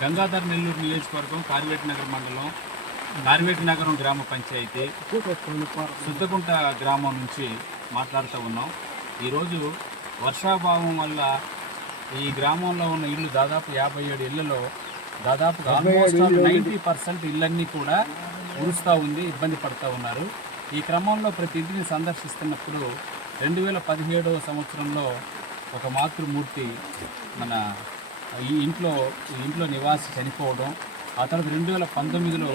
గంగాధర్ నెల్లూరు నియోజకవర్గం కార్వేటి నగర్ మండలం కార్వేటి నగరం గ్రామ పంచాయతీ సుద్దకుంట గ్రామం నుంచి మాట్లాడుతూ ఉన్నాం. ఈరోజు వర్షాభావం వల్ల ఈ గ్రామంలో ఉన్న ఇల్లు దాదాపు యాభై ఏడు ఇళ్ళలో దాదాపు ఆల్మోస్ట్ నైంటీ పర్సెంట్ ఇళ్ళన్నీ కూడా ఉరుస్తూ ఉంది ఇబ్బంది పడుతూ ఉన్నారు. ఈ క్రమంలో ప్రతి ఇంటిని సందర్శిస్తున్నప్పుడు రెండు వేల పదిహేడవ సంవత్సరంలో ఒక మాతృమూర్తి మన ఈ ఇంట్లో ఈ ఇంట్లో నివాసి చనిపోవడం ఆ తర్వాత రెండు వేల పంతొమ్మిదిలో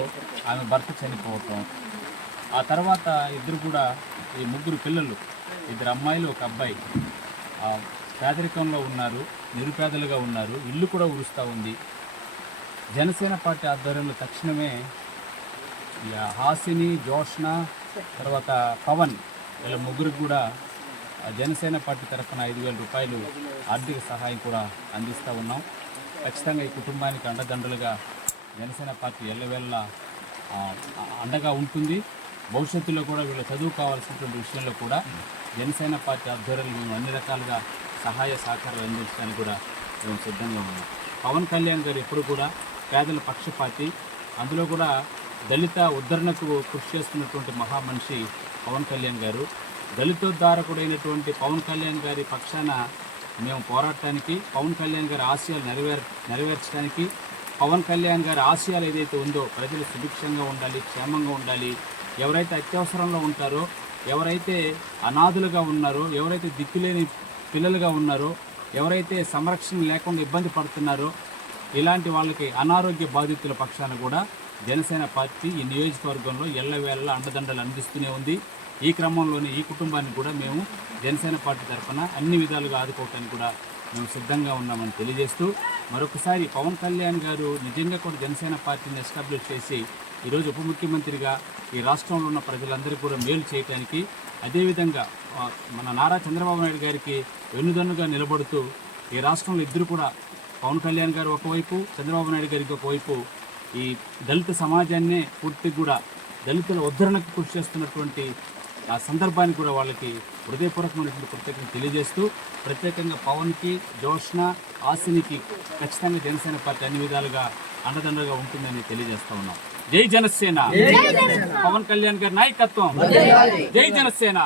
ఆమె భర్త చనిపోవటం ఆ తర్వాత ఇద్దరు కూడా ఈ ముగ్గురు పిల్లలు ఇద్దరు అమ్మాయిలు ఒక అబ్బాయి ఆ, పేదరికంలో ఉన్నారు నిరుపేదలుగా ఉన్నారు ఇల్లు కూడా ఉరుస్తూ ఉంది. జనసేన పార్టీ ఆధ్వర్యంలో తక్షణమే ఈ హాసిని జోష్న తర్వాత పవన్ వీళ్ళ ముగ్గురికి కూడా జనసేన పార్టీ తరఫున ఐదు వేల రూపాయలు ఆర్థిక సహాయం కూడా అందిస్తూ ఉన్నాం. ఖచ్చితంగా ఈ కుటుంబానికి అండదండలుగా జనసేన పార్టీ ఎల్లవేళ్ళ అండగా ఉంటుంది. భవిష్యత్తులో కూడా వీళ్ళ చదువు కావాల్సినటువంటి విషయంలో కూడా జనసేన పార్టీ ఆధ్వర్యంలో మేము అన్ని రకాలుగా సహాయ సహకారాలు అందించడానికి కూడా మేము సిద్ధంగా ఉన్నాం. పవన్ కళ్యాణ్ గారు ఎప్పుడు కూడా పేదల పక్షపాతి. అందులో కూడా దళిత ఉద్ధరణకు కృషి చేస్తున్నటువంటి మహామనిషి పవన్ కళ్యాణ్ గారు. దళితోద్ధారకుడైనటువంటి పవన్ కళ్యాణ్ గారి పక్షాన మేము పోరాటానికి పవన్ కళ్యాణ్ గారి ఆశయాలు నెరవేర్ నెరవేర్చడానికి పవన్ కళ్యాణ్ గారి ఆశయాలు ఏదైతే ఉందో ప్రజలు సుభిక్షంగా ఉండాలి క్షేమంగా ఉండాలి ఎవరైతే అత్యవసరంలో ఉంటారో ఎవరైతే అనాథులుగా ఉన్నారో ఎవరైతే దిక్కులేని పిల్లలుగా ఉన్నారో ఎవరైతే సంరక్షణ లేకుండా ఇబ్బంది పడుతున్నారో ఇలాంటి వాళ్ళకి అనారోగ్య బాధితుల పక్షాన కూడా జనసేన పార్టీ ఈ నియోజకవర్గంలో ఎల్లవేళ అండదండలు అందిస్తూనే ఉంది. ఈ క్రమంలోనే ఈ కుటుంబాన్ని కూడా మేము జనసేన పార్టీ తరఫున అన్ని విధాలుగా ఆదుకోవటానికి కూడా మేము సిద్ధంగా ఉన్నామని తెలియజేస్తూ మరొకసారి పవన్ కళ్యాణ్ గారు నిజంగా కూడా జనసేన పార్టీని ఎస్టాబ్లిష్ చేసి ఈరోజు ఉప ముఖ్యమంత్రిగా ఈ రాష్ట్రంలో ఉన్న ప్రజలందరికీ కూడా మేలు చేయడానికి అదేవిధంగా మన నారా చంద్రబాబు నాయుడు గారికి వెన్నుదన్నుగా నిలబడుతూ ఈ రాష్ట్రంలో ఇద్దరు కూడా పవన్ కళ్యాణ్ గారు ఒకవైపు చంద్రబాబు నాయుడు గారికి ఒకవైపు ఈ దళిత సమాజాన్నే పూర్తి కూడా దళితుల ఉద్ధరణకు కృషి చేస్తున్నటువంటి ఆ సందర్భాన్ని కూడా వాళ్ళకి హృదయపూర్వకమైనటువంటి కృతజ్ఞత తెలియజేస్తూ ప్రత్యేకంగా పవన్కి జోష్న ఆసినికి ఖచ్చితంగా జనసేన పార్టీ అన్ని విధాలుగా అండదండగా ఉంటుందని తెలియజేస్తా ఉన్నాం. జై జనసేన! పవన్ కళ్యాణ్ గారి నాయకత్వం! జై జనసేన!